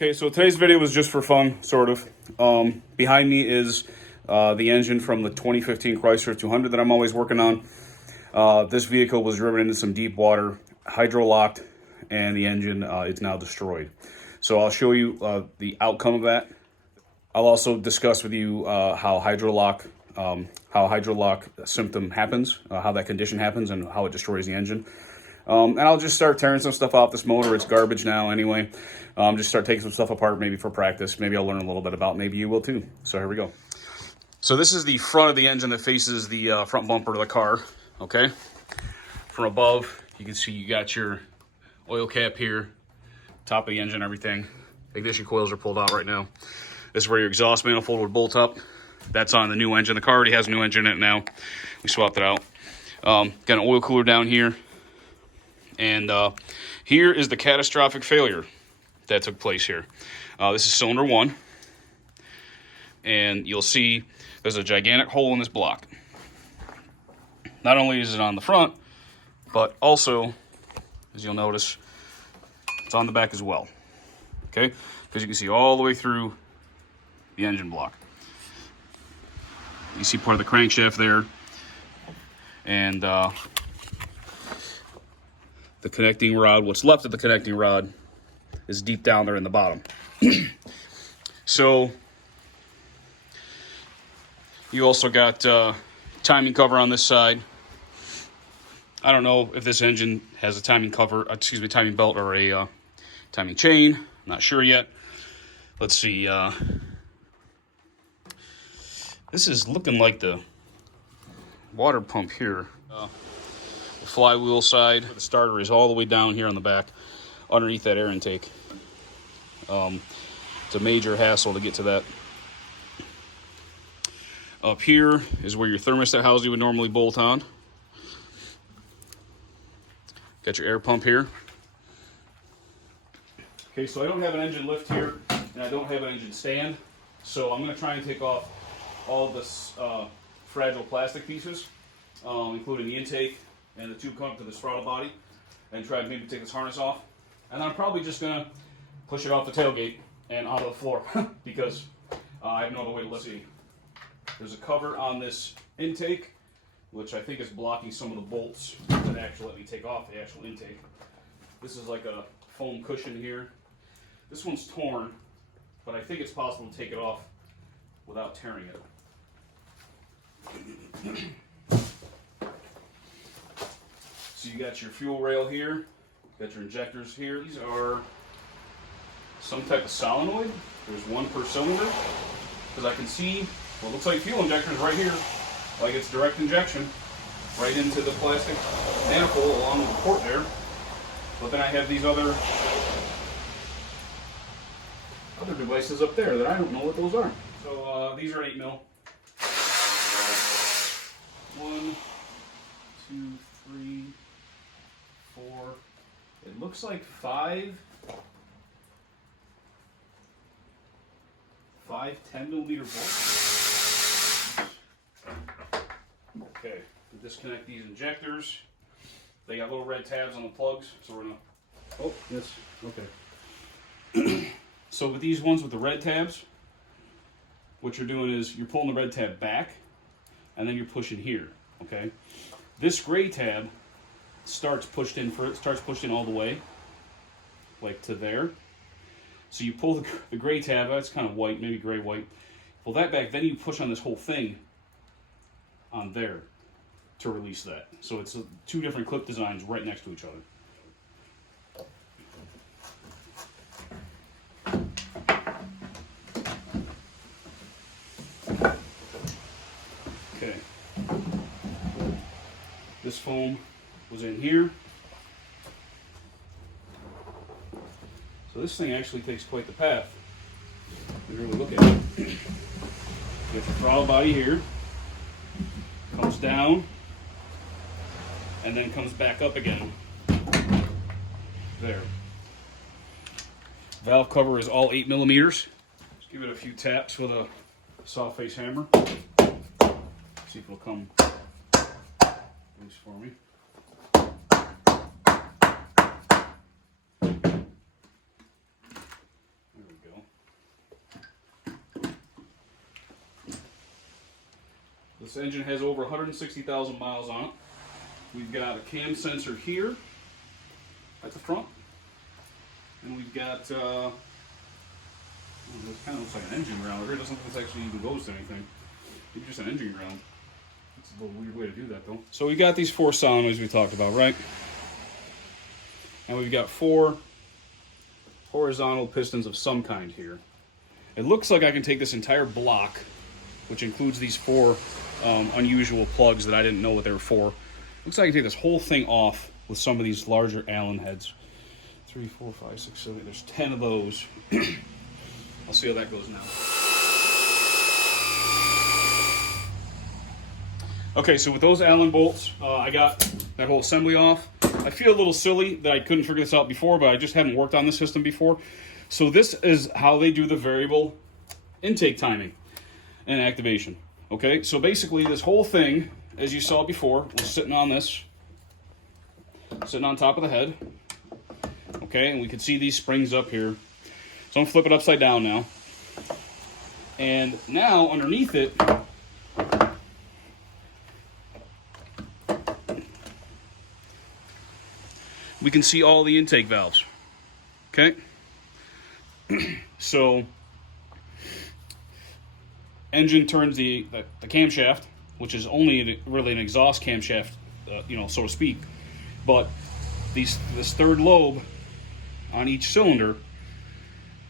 Okay, so today's video was just for fun, sort of. Behind me is the engine from the 2015 Chrysler 200 that I'm always working on. This vehicle was driven into some deep water, hydrolocked, and the engine is now destroyed. So I'll show you the outcome of that. I'll also discuss with you how hydrolock symptom happens, how that condition happens, and how it destroys the engine. And I'll just start tearing some stuff off this motor. It's garbage now anyway. Just start taking some stuff apart, maybe for practice. Maybe I'll learn a little bit about. Maybe you will too. So here we go. So this is the front of the engine that faces the front bumper of the car. Okay. From above, you can see you got your oil cap here, top of the engine, everything. Ignition coils are pulled out right now. This is where your exhaust manifold would bolt up. That's on the new engine. The car already has a new engine in it now. We swapped it out. Got an oil cooler down here. And here is the catastrophic failure that took place here. This is cylinder 1. And you'll see there's a gigantic hole in this block. Not only is it on the front, but also, as you'll notice, it's on the back as well. Okay? Because you can see all the way through the engine block. You see part of the crankshaft there. And the connecting rod, what's left of the connecting rod, is deep down there in the bottom. So you also got timing cover on this side. I don't know if this engine has a timing cover, timing belt or a timing chain. I'm not sure yet. Let's see. This is looking like the water pump here. The flywheel side, the starter is all the way down here on the back, underneath that air intake. It's a major hassle to get to that. Up here is where your thermostat housing would normally bolt on. Got your air pump here. Okay, so I don't have an engine lift here, and I don't have an engine stand. So I'm going to try and take off all of this fragile plastic pieces, including the intake and the tube coming to this throttle body, and try to maybe take this harness off. And I'm probably just going to push it off the tailgate and onto the floor because I have no other way to see. There's a cover on this intake, which I think is blocking some of the bolts that actually let me take off the actual intake. This is like a foam cushion here. This one's torn, but I think it's possible to take it off without tearing it. So you got your fuel rail here, got your injectors here. These are some type of solenoid. There's one per cylinder, because I can see, well, it looks like fuel injectors right here, like it's direct injection right into the plastic manifold along with the port there. But then I have these other devices up there that I don't know what those are. So these are 8mm. 1, 2, 3, 4. It looks like 5 10mm bolts. Okay, we'll disconnect these injectors. They got little red tabs on the plugs, so we're gonna. Oh, yes, okay. So with these ones with the red tabs, what you're doing is you're pulling the red tab back, and then you're pushing here. Okay, this gray tab starts pushed in all the way, like to there. So you pull the gray tab, that's kind of white, maybe gray white. Pull that back, then you push on this whole thing on there to release that. So it's two different clip designs right next to each other. Okay. This foam was in here. So this thing actually takes quite the path. If you really look at it. You get your throttle body here, comes down, and then comes back up again. There. Valve cover is all 8mm. Just give it a few taps with a soft face hammer. See if it'll come loose for me. There we This engine has over 160,000 miles on it. We've got a cam sensor here at the front. And we've got, it kind of looks like an engine ground. It doesn't look like this actually even goes to anything. Maybe just an engine ground. It's a little weird way to do that, though. So we got these 4 solenoids we talked about, right? And we've got 4 horizontal pistons of some kind here. It looks like I can take this entire block, which includes these 4 unusual plugs that I didn't know what they were for. Looks like I can take this whole thing off with some of these larger Allen heads. 3, 4, 5, 6, 7, 8. There's 10 of those. I'll see how that goes now. Okay, so with those Allen bolts, I got that whole assembly off. I feel a little silly that I couldn't figure this out before, but I just haven't worked on this system before. So this is how they do the variable intake timing and activation. Okay, so basically this whole thing, as you saw before, was sitting on this, sitting on top of the head. Okay, and we can see these springs up here. So I'm gonna flip it upside down now. And now underneath it, we can see all the intake valves. Okay? So engine turns the camshaft, which is only really an exhaust camshaft, so to speak. But this third lobe on each cylinder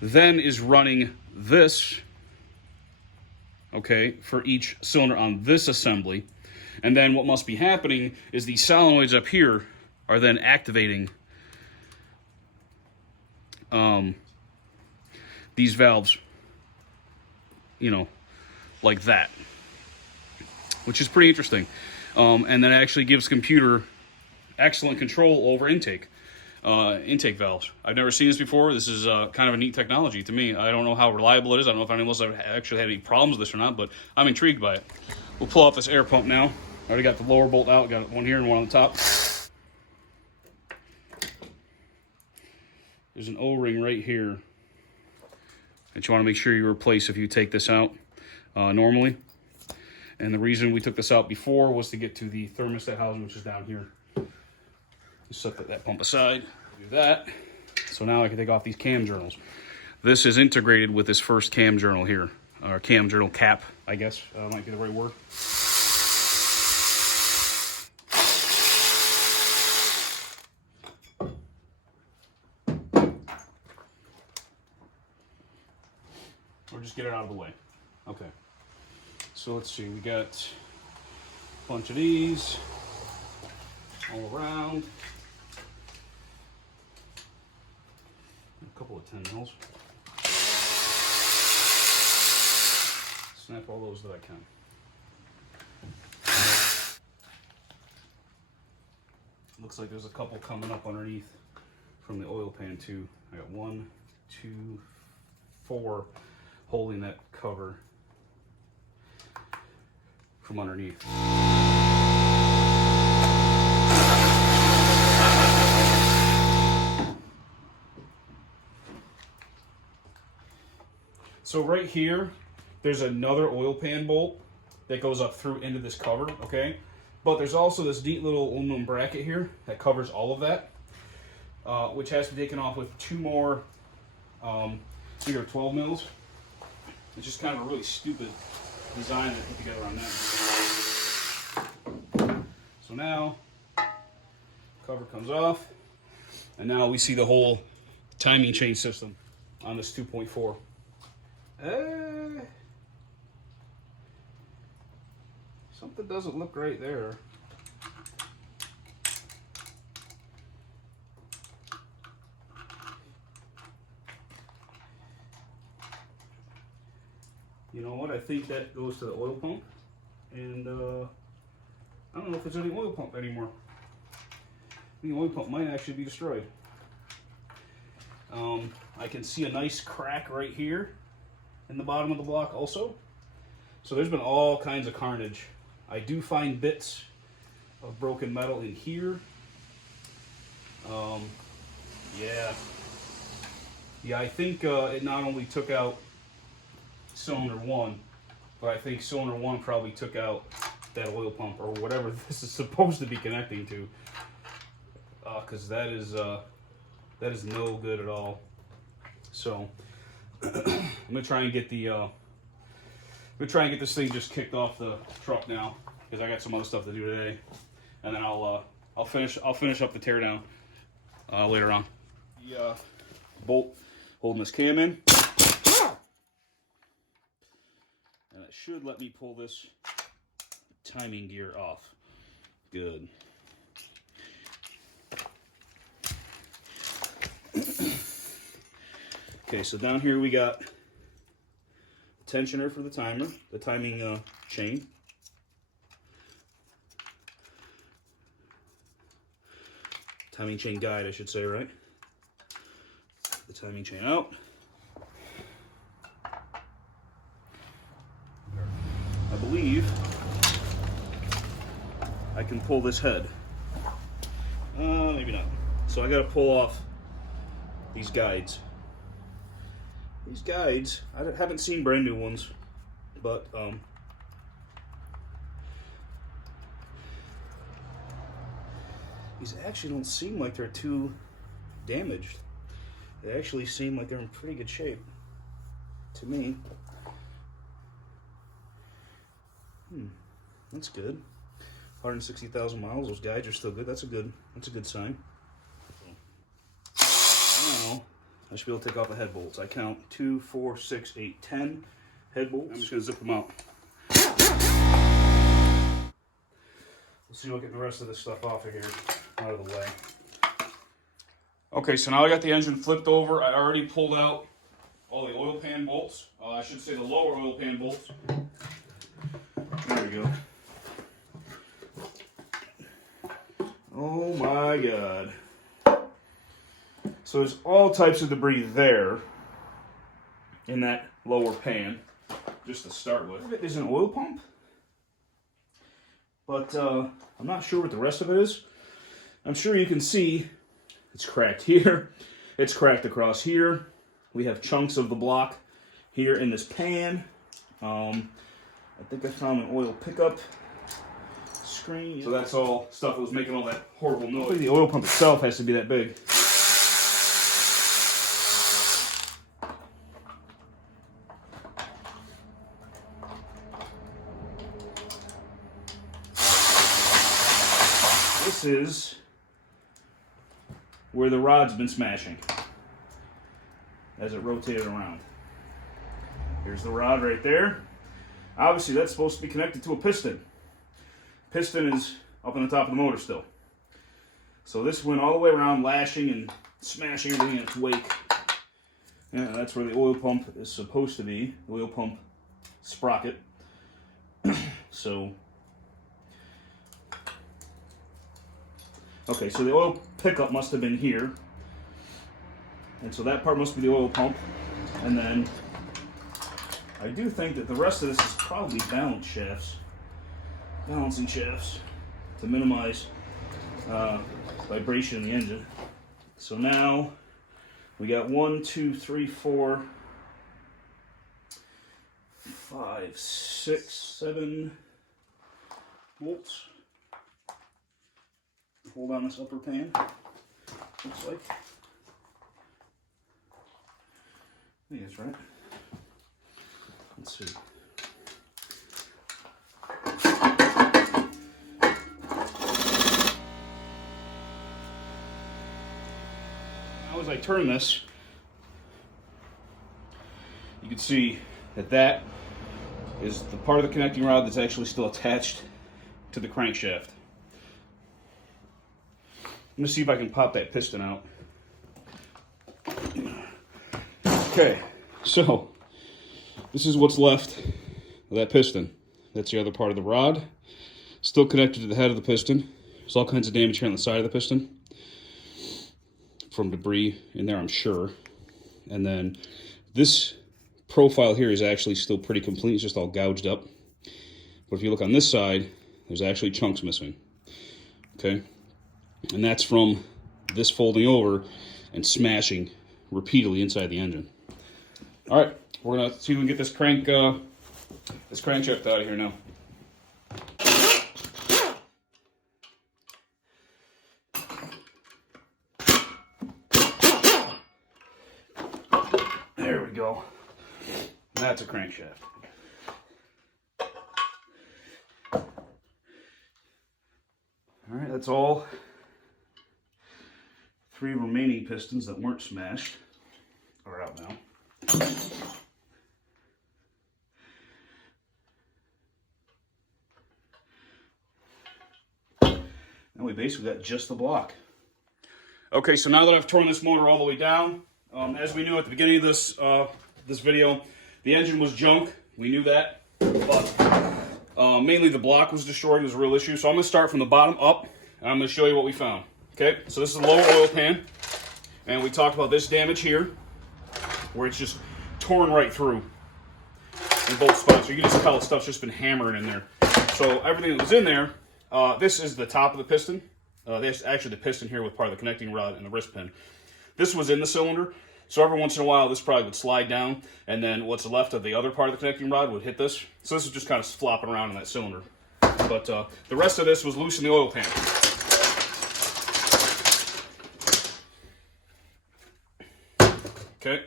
then is running this, okay, for each cylinder on this assembly. And then what must be happening is these solenoids up here are then activating these valves, like that, which is pretty interesting. And then it actually gives computer excellent control over intake valves. I've never seen this before. This is kind of a neat technology to me. I don't know how reliable it is. I don't know if anyone else have actually had any problems with this or not, but I'm intrigued by it. We'll pull off this air pump now. I already got the lower bolt out. Got one here and one on the top. There's an O-ring right here that you want to make sure you replace if you take this out normally. And the reason we took this out before was to get to the thermostat housing, which is down here. Just set that pump aside, do that. So now I can take off these cam journals. This is integrated with this first cam journal here, or cam journal cap, I guess, might be the right word. Or just get it out of the way. Okay. So let's see, we got a bunch of these all around. A couple of 10 mils. Snap all those that I can. Looks like there's a couple coming up underneath from the oil pan too. I got 1, 2, 4 holding that cover from underneath. So right here, there's another oil pan bolt that goes up through into this cover, okay? But there's also this neat little aluminum bracket here that covers all of that, which has to be taken off with 2 more 3 or 12 mils. It's just kind of a really stupid design they put together on that. So now, cover comes off, and now we see the whole timing chain system on this 2.4. Something doesn't look right there. You know what? I think that goes to the oil pump, and I don't know if there's any oil pump anymore. I think the oil pump might actually be destroyed. I can see a nice crack right here in the bottom of the block also. So there's been all kinds of carnage. I do find bits of broken metal in here. Yeah, I think it not only took out cylinder 1, But I think cylinder 1 probably took out that oil pump or whatever this is supposed to be connecting to, because that is no good at all. So I'm gonna try and get this thing just kicked off the truck now, because I got some other stuff to do today, and then I'll finish up the teardown later on. The bolt holding this cam in, and it should let me pull this timing gear off. Good. Okay, so down here we got the tensioner for the timer, the timing chain. Timing chain guide, I should say, right? The timing chain out. I believe I can pull this head. Maybe not. So I got to pull off these guides. These guides, I haven't seen brand new ones, but these actually don't seem like they're too damaged. They actually seem like they're in pretty good shape to me. That's good. 160,000 miles. Those guides are still good. That's a good sign. Now I should be able to take off the head bolts. I count 2, 4, 6, 8, 10 head bolts. I'm just gonna zip them out. Let's see if I get the rest of this stuff off of here, out of the way. Okay, so now I got the engine flipped over. I already pulled out all the oil pan bolts. I should say the lower oil pan bolts. There we go. Oh my God. So there's all types of debris there in that lower pan, just to start with. There's an oil pump, but I'm not sure what the rest of it is. I'm sure you can see it's cracked here. It's cracked across here. We have chunks of the block here in this pan. I think I found an oil pickup screen. So that's all stuff that was making all that horrible noise. The oil pump itself has to be that big. This is where the rod's been smashing as it rotated around. Here's the rod right there. Obviously, that's supposed to be connected to a piston. Piston is up on the top of the motor still. So this went all the way around, lashing and smashing everything in its wake. Yeah, that's where the oil pump is supposed to be, the oil pump sprocket. So, okay, so the oil pickup must have been here. And so that part must be the oil pump. And then I do think that the rest of this is probably balancing shafts to minimize vibration in the engine. So now we got 1, 2, 3, 4, 5, 6, 7 bolts. Hold on this upper pan, looks like. I think that's right. Let's see. Now as I turn this, you can see that that is the part of the connecting rod that's actually still attached to the crankshaft. I'm going to see if I can pop that piston out. Okay, so this is what's left of that piston. That's the other part of the rod. Still connected to the head of the piston. There's all kinds of damage here on the side of the piston from debris in there, I'm sure. And then this profile here is actually still pretty complete. It's just all gouged up. But if you look on this side, there's actually chunks missing. Okay? And that's from this folding over and smashing repeatedly inside the engine. All right, we're gonna see if we can get this crank this crankshaft out of here now. There we go. That's a crankshaft. All right, that's all 3 remaining pistons that weren't smashed are out now. And we basically got just the block. Okay, so now that I've torn this motor all the way down, as we knew at the beginning of this this video, the engine was junk. We knew that, but mainly the block was destroyed. It was a real issue. So I'm going to start from the bottom up, and I'm going to show you what we found. Okay, so this is the lower oil pan, and we talked about this damage here, where it's just torn right through in both spots. So you can just tell stuff's just been hammering in there. So everything that was in there, this is the top of the piston. There's actually the piston here with part of the connecting rod and the wrist pin. This was in the cylinder, so every once in a while this probably would slide down, and then what's left of the other part of the connecting rod would hit this. So this was just kind of flopping around in that cylinder. But the rest of this was loose in the oil pan. Okay,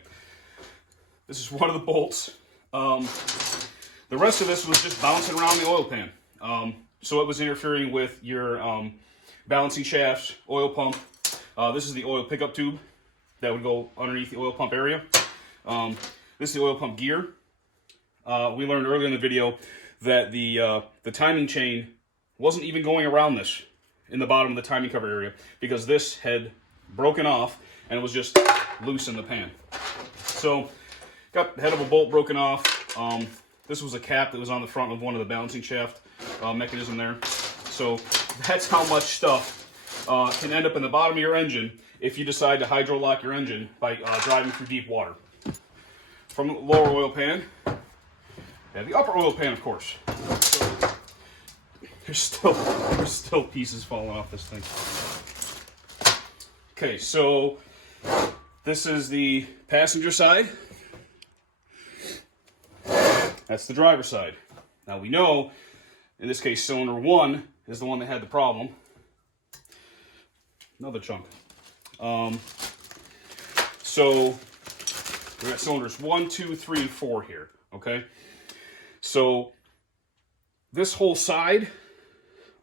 this is one of the bolts. The rest of this was just bouncing around the oil pan. So it was interfering with your balancing shafts, oil pump. This is the oil pickup tube that would go underneath the oil pump area. This is the oil pump gear. We learned earlier in the video that the timing chain wasn't even going around this in the bottom of the timing cover area because this had broken off and it was just loose in the pan. So got the head of a bolt broken off. This was a cap that was on the front of one of the balancing shaft mechanism there. So that's how much stuff can end up in the bottom of your engine if you decide to hydrolock your engine by driving through deep water. From the lower oil pan, you have the upper oil pan, of course. So there's still pieces falling off this thing. Okay, so this is the passenger side. That's the driver's side. Now we know, in this case, cylinder 1 is the one that had the problem. Another chunk. So we got cylinders 1, 2, 3, and 4 here. Okay. So this whole side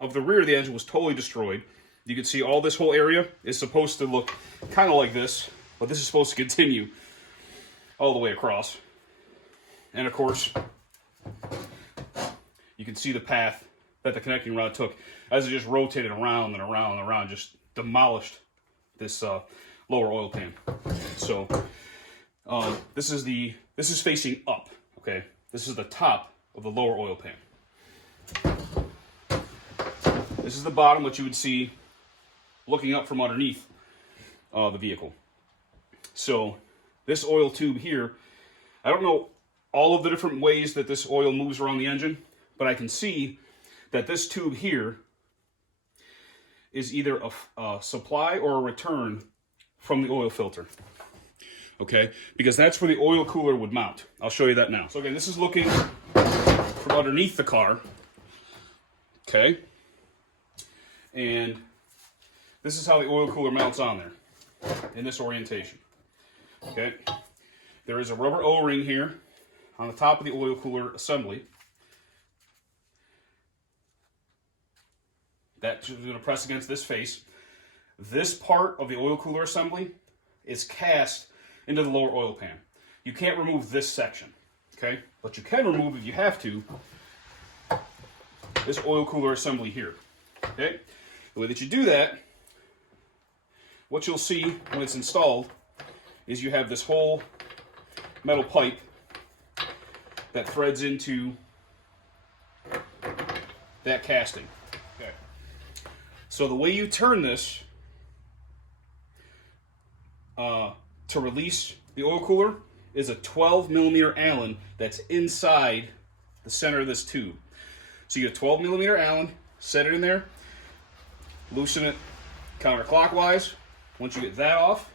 of the rear of the engine was totally destroyed. You can see all this whole area is supposed to look kind of like this, but this is supposed to continue all the way across. And of course, you can see the path that the connecting rod took as it just rotated around and around and around, just demolished this lower oil pan. So this is facing up. Okay, this is the top of the lower oil pan. This is the bottom, which you would see looking up from underneath the vehicle. So this oil tube here, I don't know all of the different ways that this oil moves around the engine, but I can see that this tube here is either a supply or a return from the oil filter. Okay, because that's where the oil cooler would mount. I'll show you that now. So again, this is looking from underneath the car. Okay, and this is how the oil cooler mounts on there in this orientation. Okay, there is a rubber O-ring here on the top of the oil cooler assembly. That's going to press against this face. This part of the oil cooler assembly is cast into the lower oil pan. You can't remove this section, okay? But you can remove, if you have to, this oil cooler assembly here, okay? The way that you do that, what you'll see when it's installed is you have this whole metal pipe that threads into that casting. Okay. So the way you turn this to release the oil cooler is a 12mm Allen that's inside the center of this tube. So you get a 12mm Allen, set it in there, loosen it counterclockwise. Once you get that off,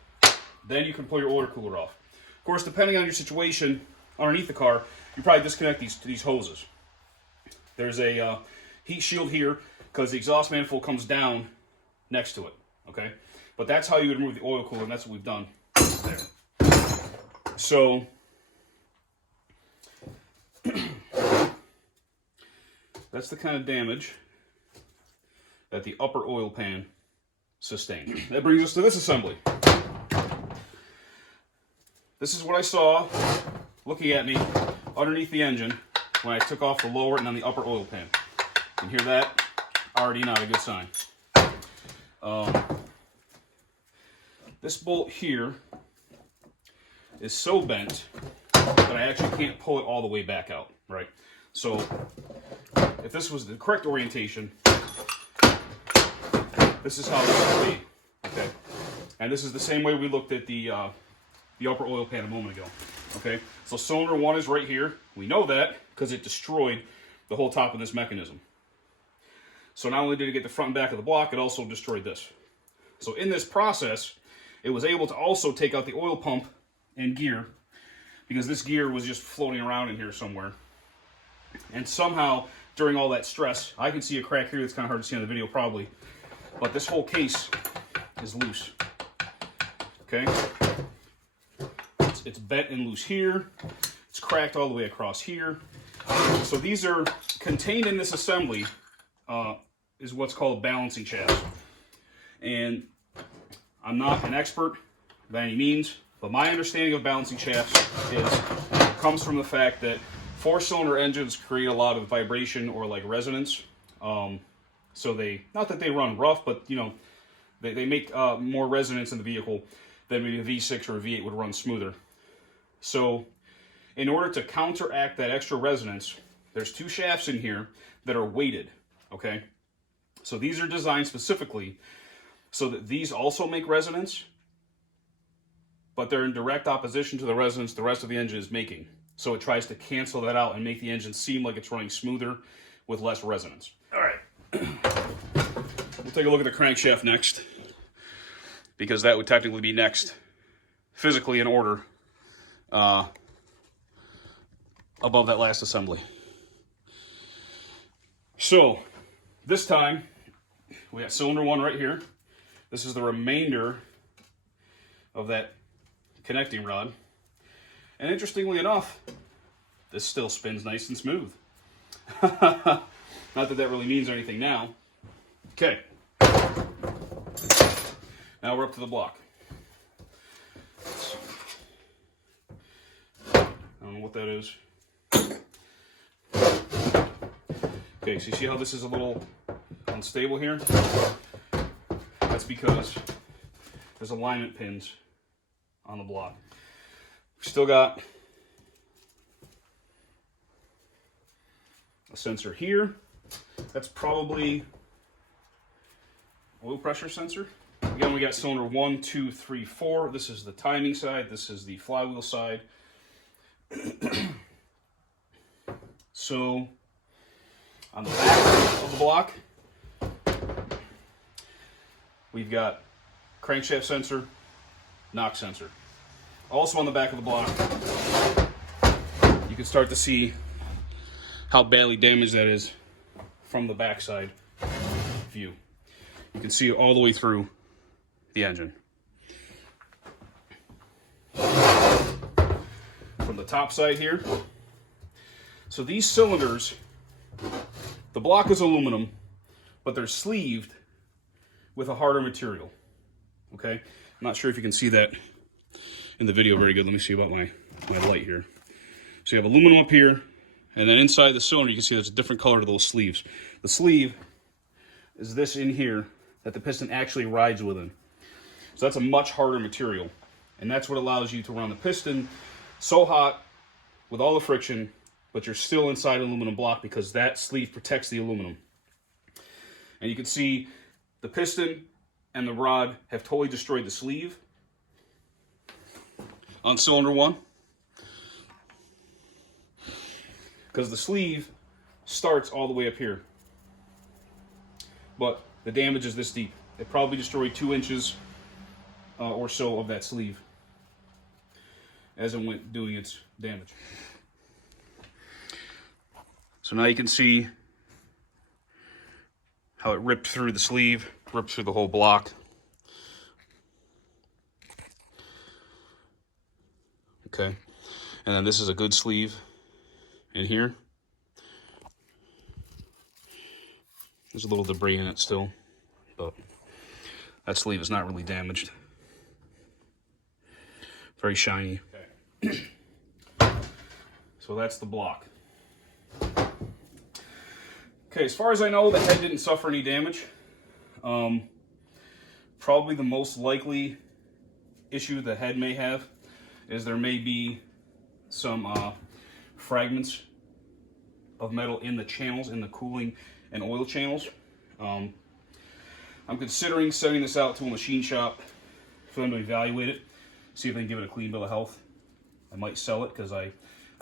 then you can pull your oil cooler off. Of course, depending on your situation, underneath the car, you probably disconnect these hoses. There's a heat shield here because the exhaust manifold comes down next to it, okay? But that's how you would remove the oil cooler, and that's what we've done there. So, that's the kind of damage that the upper oil pan sustained. That brings us to this assembly. This is what I saw looking at me underneath the engine when I took off the lower and then the upper oil pan. You can hear that? Already not a good sign. This bolt here is so bent that I actually can't pull it all the way back out, right? So if this was the correct orientation, this is how it would be, okay? And this is the same way we looked at the upper oil pan a moment ago, okay? So cylinder 1 is right here. We know that because it destroyed the whole top of this mechanism. So not only did it get the front and back of the block, it also destroyed this. So in this process, it was able to also take out the oil pump and gear, because this gear was just floating around in here somewhere. And somehow, during all that stress, I can see a crack here that's kind of hard to see on the video probably, but this whole case is loose, okay? It's bent and loose here. It's cracked all the way across here. So these are contained in this assembly, is what's called balancing shafts. And I'm not an expert by any means, but my understanding of balancing shafts comes from the fact that 4-cylinder engines create a lot of vibration or like resonance. So they, not that they run rough, but you know, they make more resonance in the vehicle than maybe a V6 or a V8 would run smoother. So in order to counteract that extra resonance, there's 2 shafts in here that are weighted, okay? So these are designed specifically so that these also make resonance, but they're in direct opposition to the resonance the rest of the engine is making. So it tries to cancel that out and make the engine seem like it's running smoother with less resonance. All right. We'll take a look at the crankshaft next, because that would technically be next, physically in order, above that last assembly. So, this time, we got cylinder 1 right here. This is the remainder of that connecting rod. And interestingly enough, this still spins nice and smooth. Not that that really means anything now. Okay. Now we're up to the block. I don't know what that is. Okay, so you see how this is a little unstable here? That's because there's alignment pins on the block. We've still got a sensor here. That's probably oil pressure sensor. Again, we got cylinder 1, 2, 3, 4. This is the timing side. This is the flywheel side. So, on the back of the block, we've got crankshaft sensor, knock sensor. Also on the back of the block, you can start to see how badly damaged that is from the backside view. You can see it all the way through the engine. From the top side here, so these cylinders, the block is aluminum, but they're sleeved with a harder material, okay? I'm not sure if you can see that in the video very good. Let me see about my light here. So you have aluminum up here, and then inside the cylinder you can see there's a different color to those sleeves. The sleeve is this in here that the piston actually rides within. So that's a much harder material, and that's what allows you to run the piston so hot with all the friction, but you're still inside an aluminum block because that sleeve protects the aluminum. And you can see the piston and the rod have totally destroyed the sleeve on cylinder 1, because the sleeve starts all the way up here, but the damage is this deep. It probably destroyed 2 inches or so of that sleeve. as it went doing its damage. So now you can see how it ripped through the sleeve, ripped through the whole block. Okay, and then this is a good sleeve in here. There's a little debris in it still, but that sleeve is not really damaged. Very shiny. Okay. So that's the block. Okay, as far as I know, the head didn't suffer any damage. Probably the most likely issue the head may have is there may be some fragments of metal in the channels, in the cooling and oil channels. I'm considering sending this out to a machine shop for them to evaluate it, see if they can give it a clean bill of health. I might sell it because I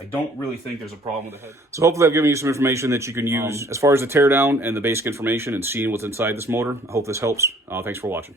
don't really think there's a problem with the head. So hopefully I've given you some information that you can use as far as the teardown and the basic information and seeing what's inside this motor. I hope this helps. Thanks for watching.